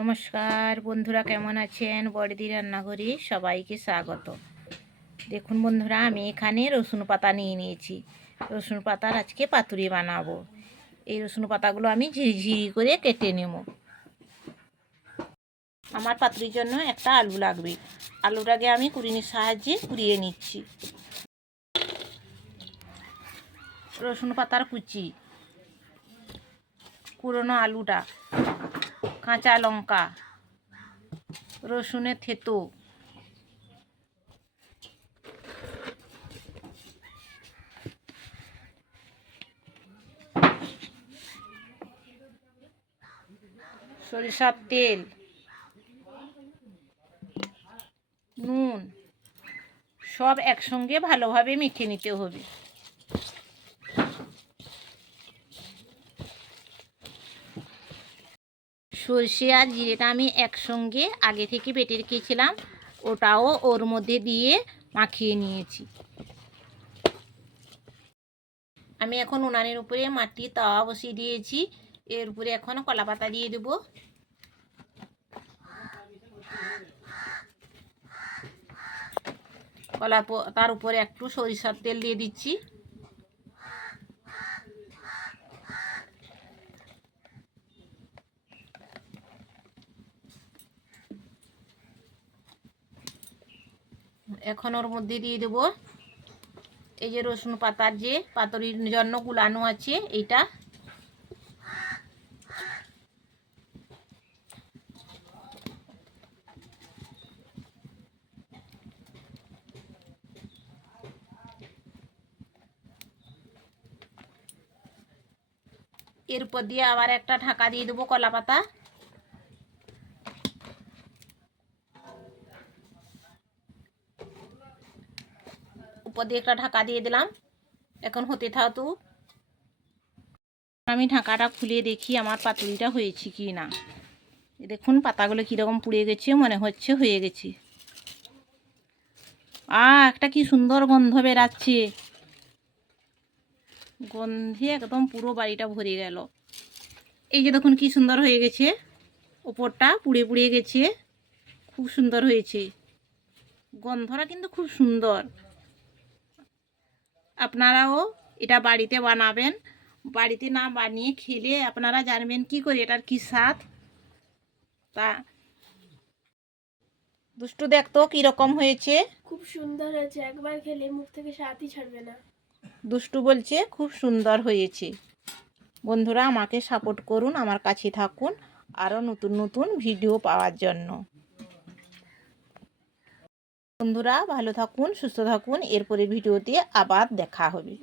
নমস্কার বন্ধুরা, কেমন আছেন? বড়দি রান্নাঘরে সবাইকে স্বাগত। দেখুন বন্ধুরা, আমি এখানে রসুন পাতা নিয়ে নিয়েছি। রসুন পাতার আজকে পাতুরি বানাবো। এই রসুন পাতাগুলো আমি ঝিরিঝিরি করে কেটে নেব। আমার পাতুরির জন্য একটা আলু লাগবে। আলুটাকে আমি কুড়িনির সাহায্যে কুড়িয়ে নিচ্ছি। রসুন পাতার কুচি, কুড়োনো আলুটা, কাঁচা লঙ্কা, রসুনের থেতো, সরিষার তেল, নুন সব একসঙ্গে ভালোভাবে মেখে নিতে হবে। সর্ষে আর জিরেটা আমি একসঙ্গে আগে থেকে বেটে রেখেছিলাম, ওটাও ওর মধ্যে দিয়ে মাখিয়ে নিয়েছি। আমি এখন উনানের উপরে মাটির তাওয়া বসিয়ে দিয়েছি। এর উপরে এখন কলা পাতা দিয়ে দেব। কলা পাতার উপরে একটু সরিষার তেল দিয়ে দিচ্ছি। এখন ওর মধ্যে দিয়ে দেব এই যে রসুন পাতার যে পাতুরির জন্য গুলানো আছে এইটা। এর উপর দিয়ে আবার একটা ঢাকা দিয়ে দেবো কলা পাতা। উপর দিয়ে একটা ঢাকা দিয়ে দিলাম। এখন হতে থাকুক। আমি ঢাকাটা খুলে দেখি আমার পাতুরিটা হয়েছে কি না। দেখুন পাতাগুলো কীরকম পুড়ে গেছে, মনে হচ্ছে হয়ে গেছে। একটা কি সুন্দর গন্ধ বেরাচ্ছে। গন্ধে একদম পুরো বাড়িটা ভরে গেল। এই যে দেখুন কি সুন্দর হয়ে গেছে, ওপরটা পুড়ে পুড়ে গেছে, খুব সুন্দর হয়েছে। গন্ধটা কিন্তু খুব সুন্দর। আপনারাও এটা বাড়িতে বানাবেন। বাড়িতে না বানিয়ে খেলে আপনারা জানবেন কি করে এটার কি স্বাদ। তা দুষ্টু দেখতো কীরকম হয়েছে। খুব সুন্দর হয়েছে, একবার খেলে মুখ থেকে স্বাদই ছাড়বে না। দুষ্টু বলছে খুব সুন্দর হয়েছে। বন্ধুরা, আমাকে সাপোর্ট করুন, আমার কাছে থাকুন আরও নতুন নতুন ভিডিও পাওয়ার জন্য। বন্ধুরা ভালো থাকুন, সুস্থ থাকুন। এরপরে ভিডিওতে আবার দেখা হবে।